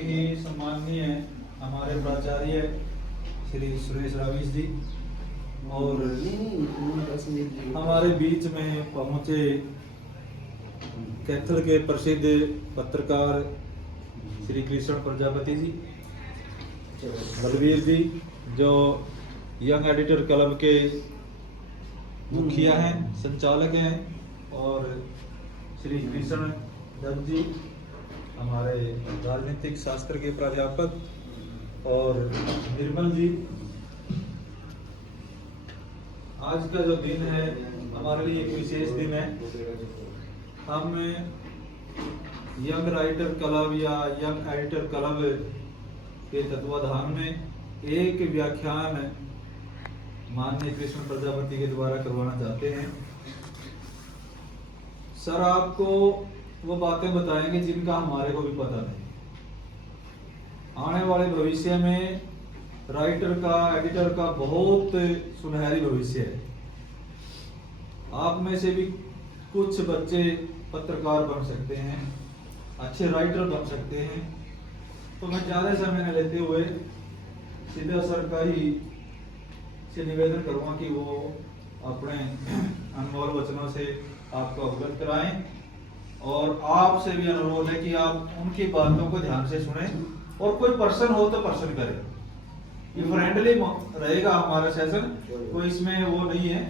ही सम्माननीय हमारे प्राचार्य श्री सुरेश रावीश जी और हमारे बीच में पहुंचे कैथल के प्रसिद्ध पत्रकार श्री कृष्ण प्रजापति जी, बलवीर जी जो यंग एडिटर क्लब के मुखिया हैं, संचालक हैं, और श्री कृष्ण दत्त जी हमारे राजनीतिक शास्त्र के प्राध्यापक, और निर्मल जी। आज का जो दिन है हमारे लिए एक विशेष दिन है। हम यंग राइटर क्लब या यंग एडिटर क्लब के तत्वाधान में एक व्याख्यान माननीय कृष्ण प्रजापति के द्वारा करवाना चाहते हैं। सर आपको वो बातें बताएंगे जिनका हमारे को भी पता नहीं। आने वाले भविष्य में राइटर का, एडिटर का बहुत सुनहरी भविष्य है। आप में से भी कुछ बच्चे पत्रकार बन सकते हैं, अच्छे राइटर बन सकते हैं। तो मैं ज़्यादा समय न लेते हुए सीधा सर का ही से निवेदन करूँगा कि वो अपने अनमोल वचनों से आपको अवगत कराएं, और आपसे भी अनुरोध है कि आप उनकी बातों को ध्यान से सुनें, और कोई प्रश्न हो तो प्रश्न करें। ये फ्रेंडली रहेगा हमारा सेशन, कोई इसमें वो नहीं है।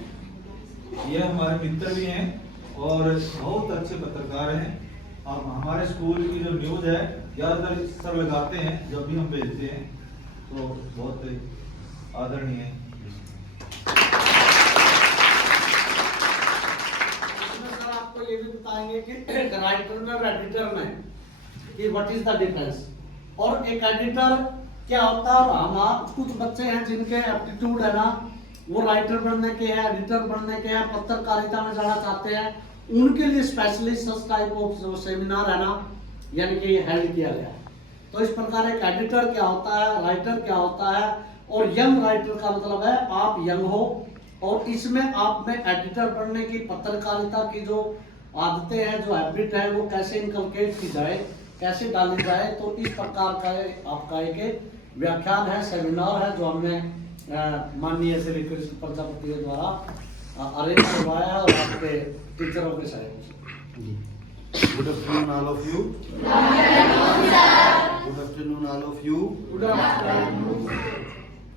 ये हमारे मित्र भी हैं और बहुत अच्छे पत्रकार हैं। अब हमारे स्कूल की जो न्यूज़ है ज़्यादातर सर लगाते हैं जब भी हम भेजते हैं, तो बहुत आदरणीय है। सर आपको ये भी बताएंगे कि राइटर में और एडिटर में कि व्हाट इज द डिफरेंस, और एक एडिटर क्या होता है। हम कुछ बच्चे हैं जिनके एप्टीट्यूड है ना, वो राइटर बनने के हैं, एडिटर बनने के हैं, पत्रकारिता में जाना चाहते हैं, उनके लिए स्पेशलिस्ट टाइप ऑफ जो सेमिनार है ना, यानी कि हेल्ड किया गया है। तो इस प्रकार एक एडिटर क्या होता है, राइटर क्या होता है, और यंग राइटर का मतलब है आप यंग हो, और इसमें आप में एडिटर बनने की, पत्रकारिता की जो आदतें हैं, जो हैबिट है, वो कैसे इनकलकेट की जाए, कैसे डाली जाए। तो इस प्रकार का आपका एक व्याख्यान है, सेमिनार है, जो हमने माननीय श्री कृष्ण प्रजापति के द्वारा अरेंज करवाया है और आपके टीचरों के सहयोग से। Good afternoon all of you. Good afternoon all of you.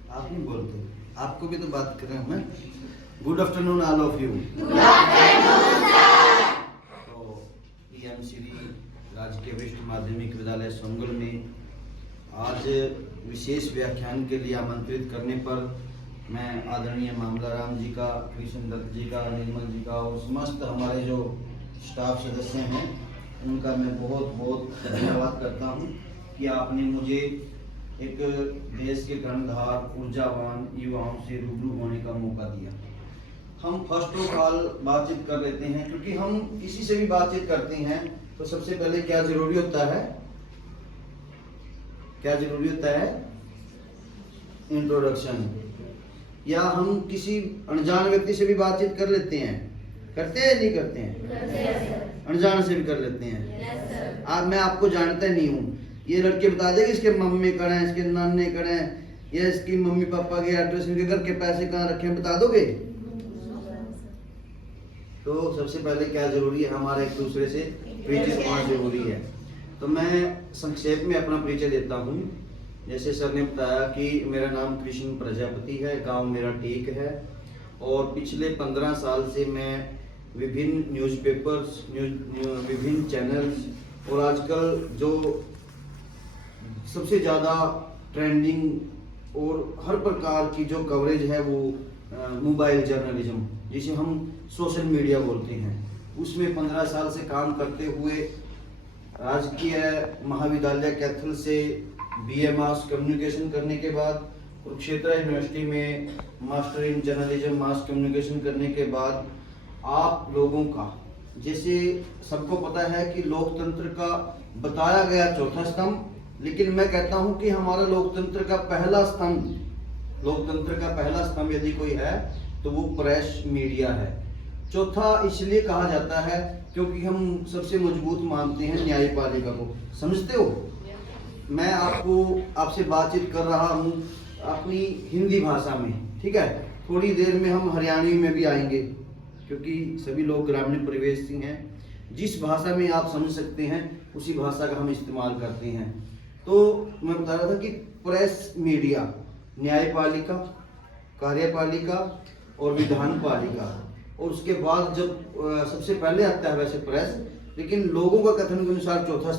आप नहीं बोलते, आपको भी तो बात कर रहे हैं मैं। Good afternoon all of you. तो PM श्री राजकीय वरिष्ठ माध्यमिक विद्यालय सोनगढ़ में आज विशेष व्याख्यान के लिए आमंत्रित करने पर मैं आदरणीय मामला राम जी का, कृष्ण दत्त जी का, निर्मल जी का और समस्त हमारे जो स्टाफ सदस्य हैं उनका मैं बहुत बहुत धन्यवाद करता हूं कि आपने मुझे एक देश के कर्णधार, ऊर्जावान युवाओं से रूबरू होने का मौका दिया। हम फर्स्ट ऑफ ऑल बातचीत कर लेते हैं, क्योंकि हम किसी से भी बातचीत करते हैं तो सबसे पहले क्या जरूरी होता है, क्या जरूरी होता है? इंट्रोडक्शन। या हम किसी अनजान व्यक्ति से भी बातचीत कर लेते हैं, करते हैं नहीं करते हैं? अनजान से भी कर लेते हैं। आज मैं आपको जानता नहीं हूँ, ये लड़के बता देंगे इसके मम्मी कहाँ हैं, इसके नाने कहाँ हैं, या इसकी मम्मी पापा के एड्रेस, इनके घर के पैसे कहाँ रखे हैं, बता दोगे? तो सबसे पहले क्या जरूरी है, हमारा एक दूसरे से परिचित होना जरूरी है। तो मैं संक्षेप में अपना परिचय देता हूँ। जैसे सर ने बताया कि मेरा नाम कृष्ण प्रजापति है, गांव मेरा टेक है, और पिछले 15 साल से मैं विभिन्न न्यूज़पेपर्स, विभिन्न चैनल्स, और आजकल जो सबसे ज़्यादा ट्रेंडिंग और हर प्रकार की जो कवरेज है वो मोबाइल जर्नलिज्म, जिसे हम सोशल मीडिया बोलते हैं, उसमें 15 साल से काम करते हुए राजकीय महाविद्यालय कैथल से BA मास कम्युनिकेशन करने के बाद कुरुक्षेत्र यूनिवर्सिटी में master in journalism mass communication करने के बाद आप लोगों का, जैसे सबको पता है कि लोकतंत्र का बताया गया चौथा स्तंभ, लेकिन मैं कहता हूं कि हमारा लोकतंत्र का पहला स्तंभ, लोकतंत्र का पहला स्तंभ यदि कोई है तो वो प्रेस मीडिया है। चौथा इसलिए कहा जाता है क्योंकि हम सबसे मजबूत मानते हैं न्यायपालिका को। समझते हो? मैं आपसे बातचीत कर रहा हूँ अपनी हिंदी भाषा में, ठीक है। थोड़ी देर में हम हरियाणवी में भी आएंगे, क्योंकि सभी लोग ग्रामीण परिवेश से हैं। जिस भाषा में आप समझ सकते हैं उसी भाषा का हम इस्तेमाल करते हैं। तो मैं बता रहा था कि प्रेस मीडिया न्यायपालिका, कार्यपालिका और विधानपालिका, और उसके बाद जब सबसे पहले आता है वैसे प्रेस, लेकिन लोगों का कथन के अनुसार चौथा